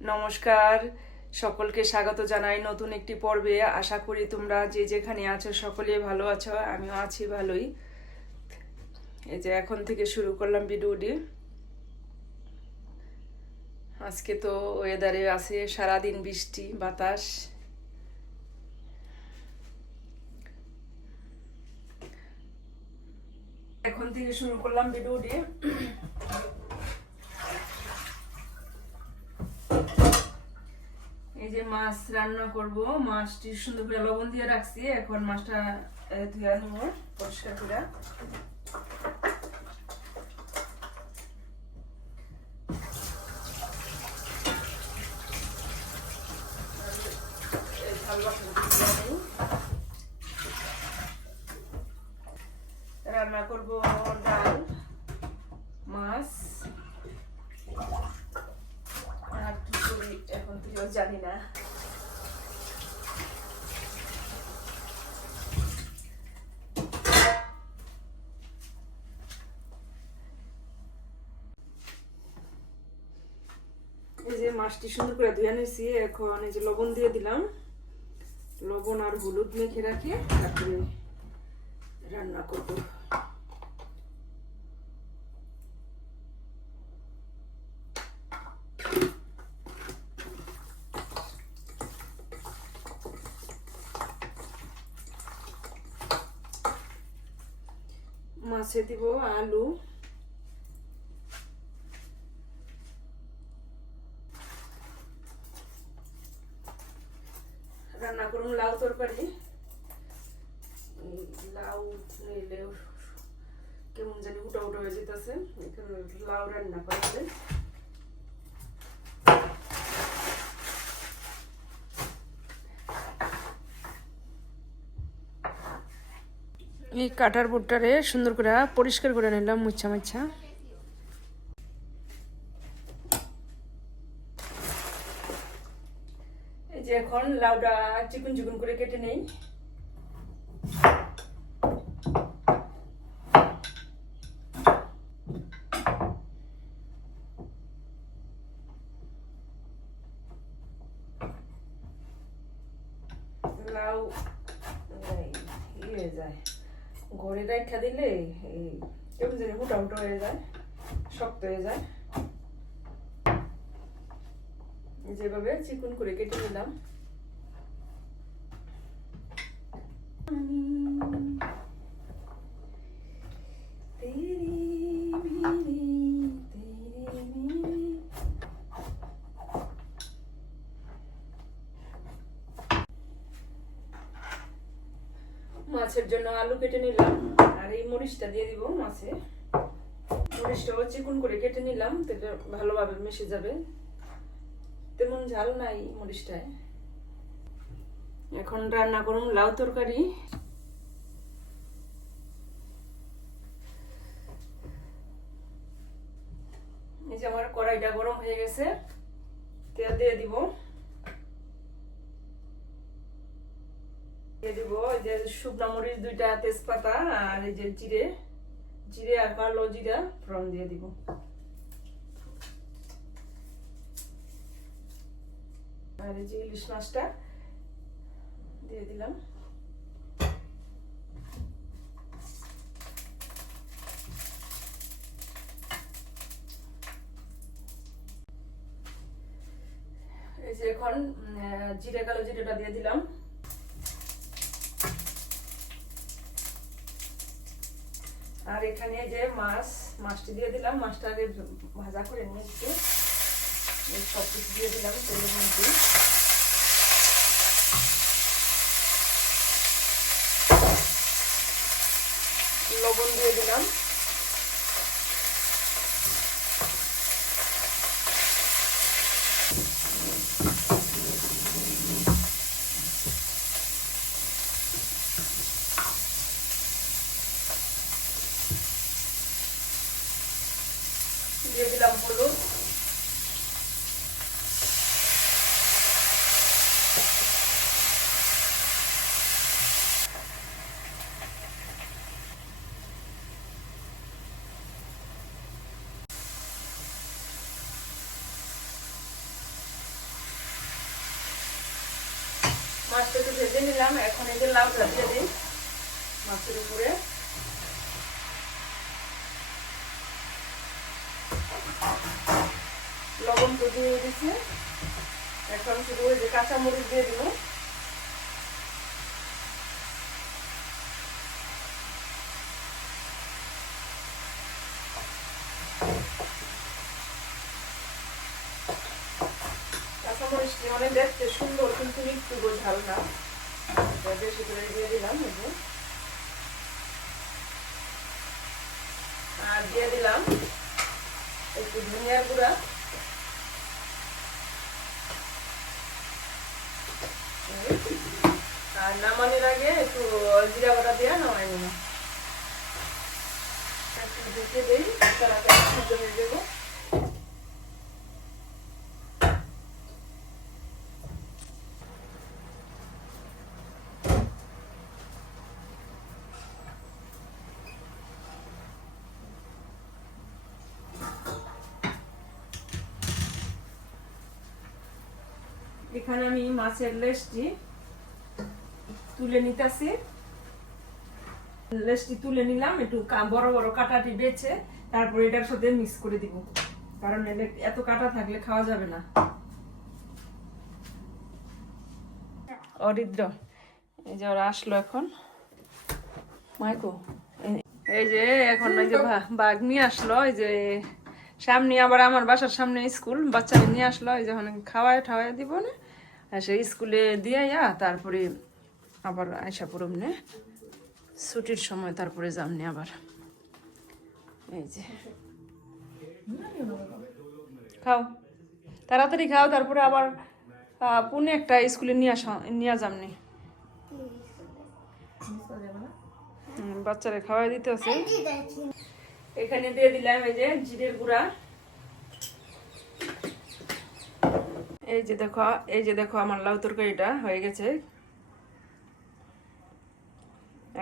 নমস্কার। সকলকে স্বাগত জানাই নতুন একটি পর্বে। আশা করি তোমরা যে যেখানে আছো সকলে ভালো আছো, আমিও আছি ভালোই। এই যে এখন থেকে শুরু করলাম ভিডিওটি। আজকে তো ওয়েদারে আছে, সারাদিন বৃষ্টি, বাতাস। এখন থেকে শুরু করলাম ভিডিওটি এই যে মাছ রান্না করব। মাছটি সুন্দর করে লবণ দিয়ে রাখছি। এখন মাছটা ধুয়া নেব পরিষ্কার করে ঝাল বাসনটি দিয়ে নিই। রান্না করব ডাল মাছ আর কি করি এখন তুইও জানি না এই যে মাছটি সুন্দর করে ধুয়ে নিয়েছি, এখন এই যে লবণ দিয়ে দিলাম। লবণ আর হলুদ মেখে রাখি তারপরে রান্না করব। মাছে দিব আলু রান্না করুন লাউ তরকারি এই লাউ নিলে কেমন জানি উটা উটা হয়ে যেতেছে। এখানে লাউ রান্না করবে এই কাটার বোটটারে সুন্দর করে পরিষ্কার করে নিলাম মুচ্ছা মুচ্ছা এই যে এখন লাউটা চিকুন চিকুন করে কেটে নেই লাউ এই ইয়ে হয়ে যায় ঘরে রেখা দিলে এই কেমন মোটা মোটা হয়ে যায়, শক্ত হয়ে যায় যেভাবে চিকুন করে কেটে নিলাম তেরি মেরি তেরি মেরি মাছের জন্য আলু কেটে নিলাম, আর এই মরিচটা দিয়ে দিব মাছে। মরিচটাও চিকুন করে কেটে নিলাম তাহলে ভালোভাবে মিশে যাবে। তেমন ঝাল নাই মরিচটায়। এখন রান্না করুন লাউ তরকারি। এই যে আমার কড়াইটা গরম হয়ে গেছে, তেল দিয়ে দিব দিয়ে দিব এই যে শুকনা মরিচ দুইটা তেজপাতা আর এই যে জিরে জিরে আর কালো জিরা ফোড়ন দিয়ে দিব। আর এই যে ইলিশ মাছটা দিয়ে দিলাম। এই যে এখন জিরে, কালো জিরেটা দিয়ে দিলাম। আর এখানে যে মাছ, মাছটি দিয়ে দিলাম, মাছটা আগে ভাজা করে নিয়েছি। সব কিছু দিয়ে দিলাম তেলের মধ্যে। লবণ দিয়ে দিলাম। হলুদ মাছটাকে ভেজে নিলাম। এখন এই যে লাউ লাগিয়ে দিন মাছের উপরে। লবণ দিয়ে দিচ্ছে এখন শুধু ওই যে কাঁচামরিচ দিয়ে দিব কাঁচামরিচটি মানে দেখতে সুন্দর, কিন্তু একটু ঝাল না। বেশি করে দিয়ে দিলাম আর দিয়ে দিলাম একটু ধনিয়ার গুঁড়া। আর নামানোর আগে একটু জিরা বাটা দিয়ে নামাই নিলাম একটু ঢেকে দিই তাড়াতাড়ি সিদ্ধ হয়ে এখানে আমি মাছের লেসটি তুলে নিতেছি। লেসটি তুলে নিলাম, একটু বড় বড় কাটাটি বেছে তারপর এটার সাথে মিক্স করে দিব। কারণ এত কাটা থাকলে খাওয়া যাবে না। অরিদ্র এই যে ওরা আসলো এখন। মাইকো, এই- যে এখন ওই যে বাঘ নিয়ে আসলো, এই যে সামনে আবার আমার বাসার সামনে স্কুল, বাচ্চারা নিয়ে আসলো, এই যখন খাওয়ায় ঠাওয়ায় দিব না। সেই স্কুলে দিয়ে যা তারপরে আবার আয়সা পড়ব নে। ছুটির সময় তারপরে যামনি আবার। এই যে। খাও। তাড়াতাড়ি খাও, তারপরে আবার পুনে একটা স্কুলে নিয়ে আসা, নিয়ে যামনি বাচ্চারা খাওয়াই দিতে আছে এখানে দিয়ে দিলাম এই যে জিরের গুঁড়া। এই যে দেখো, এই যে দেখো আমার লাউ তরকারিটা হয়ে গেছে।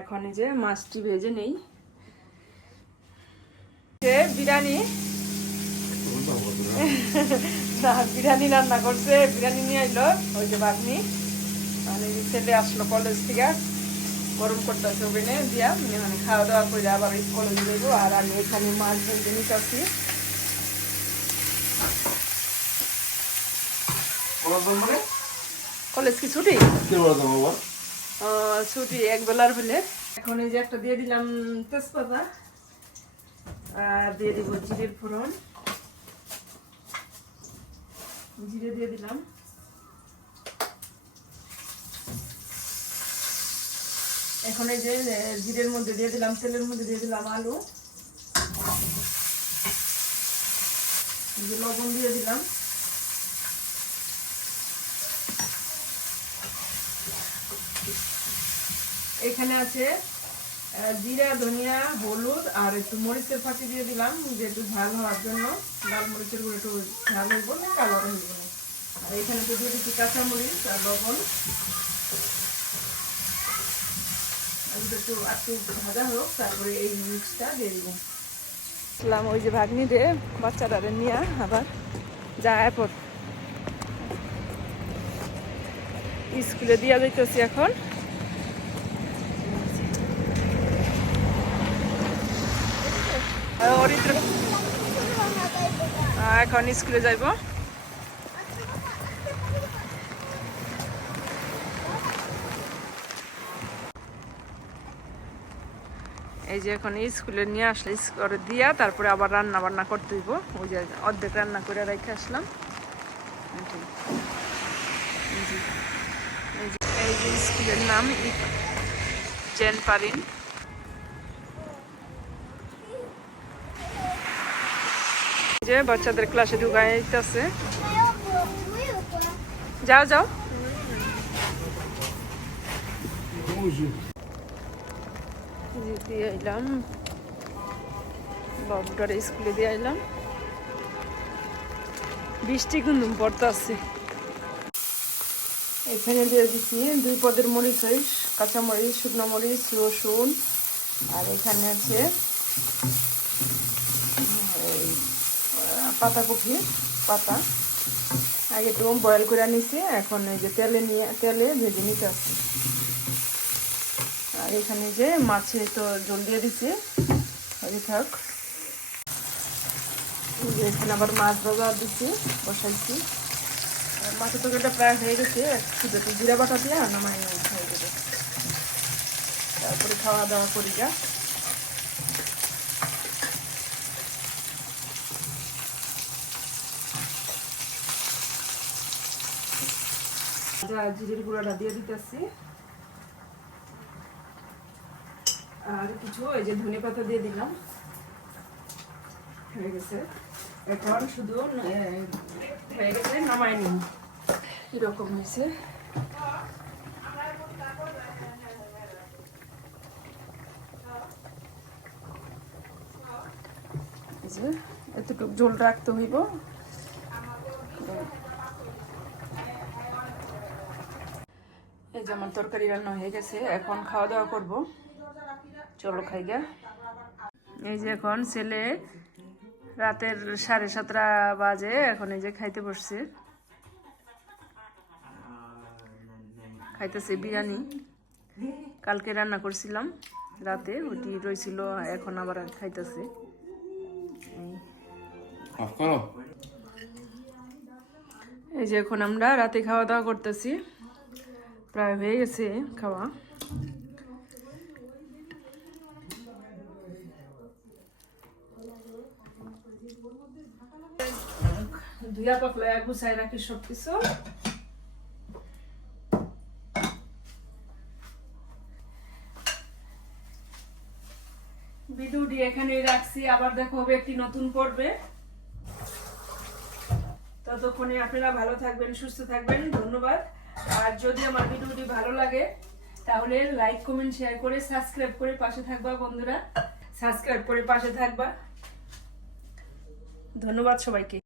এখন এই যে মাছটি ভেজে নেই। বিরিয়ানি না, বিরিয়ানি রান্না করছে, বিরিয়ানি নিয়ে এলো ওই যে বাগনি মানে ছেলে আসলো কলেজ থেকে, গরম করতেছে ওভেনে দিয়া মানে খাওয়া দাওয়া করে আবার কলেজে যাব আর আমি এখানে মাছ ভেজে নিতেছি কলেজ কি ছুটি? এক বেলার হলে এখন এই যে একটা দিয়ে দিলাম তেজপাতা। আর দিয়ে দিব জিরের ফোড়ন। জিরে দিয়ে দিলাম। এখন এই যে জিরের মধ্যে দিয়ে দিলাম তেলের মধ্যে দিয়ে দিলাম আলু। লবণ দিয়ে দিলাম। এখানে আছে জিরা, ধনিয়া, হলুদ আর একটু মরিচের ফাঁকি দিয়ে দিলাম যে একটু ঝাল হওয়ার জন্য। লাল মরিচের গুঁড়ো একটু ঝাল হইব না কালো হইব না আর এখানে তো দিয়ে দিচ্ছি কাঁচা মরিচ আর লবণ ভাজা হোক, তারপরে এই মিক্সটা দিয়ে ওই যে ভাগ্নি পর স্কুলে দিয়া যাইতেছি এখন। এখন স্কুলে যাইব। এই যে এখন স্কুলে নিয়ে আসলে স্কুলে দিয়া তারপরে আবার রান্না বান্না করতে হইব। ওই যে অর্ধেক রান্না করে রেখে আসলাম। এই যে। স্কুলের নাম জেন পারিন যে বাচ্চাদের ক্লাসে যাইতেছে যাও যাও। স্কুলে দিয়ে বৃষ্টি কিন্তু এখানে দুই পদের মরিচ হইস কাঁচা মরিচ শুকনো মরিচ, রসুন। আর এখানে আছে আহ, পাতাকপি পাতা। আগে একটু বয়েল করে নিছি এখন এই যে তেলে নিয়ে তেলে ভেজে নিতে আসছে আর এখানে যে মাছে তো জল দিয়ে দিছি হয়ে থাক। এখানে আবার মাছ ভাজা দিচ্ছি বসাইছি। আর মাছের তরকারিটা প্রায় হয়ে গেছে শুধু একটু জিরা বাটা দিয়ে নামাই হয়ে যাবে। তারপরে খাওয়া দাওয়া করি যা। যা জিরের গুঁড়াটা দিয়ে দিতেছি। আর কিছু এই যে ধনে পাতা দিয়ে দিলাম। হয়ে গেছে। এখন শুধু হয়ে গেছে, নামাই নিন এরকম হয়েছে। এতটুকু জল রাখতে হইব এই যে আমার তরকারি রান্না হয়ে গেছে এখন খাওয়া দাওয়া করব। চলো খাই গা এই যে এখন ছেলে রাতের সাড়ে সাতটা বাজে এখন এই যে খাইতে বসছে। খাইতেছে বিরিয়ানি। কালকে রান্না করছিলাম রাতে ওটি রয়েছিল এখন আবার খাইতেছে। এই এই যে এখন আমরা রাতে খাওয়া দাওয়া করতেছি। প্রায় হয়ে গেছে খাওয়া। গুছাই রাখি রাখছি, আবার দেখা হবে একটি নতুন ততক্ষণে আপনারা ভালো থাকবেন, সুস্থ থাকবেন, ধন্যবাদ। আর যদি আমার ভিডিওটি ভালো লাগে, তাহলে লাইক কমেন্ট শেয়ার করে সাবস্ক্রাইব করে পাশে থাকবা বন্ধুরা। সাবস্ক্রাইব করে পাশে থাকবা। ধন্যবাদ সবাইকে।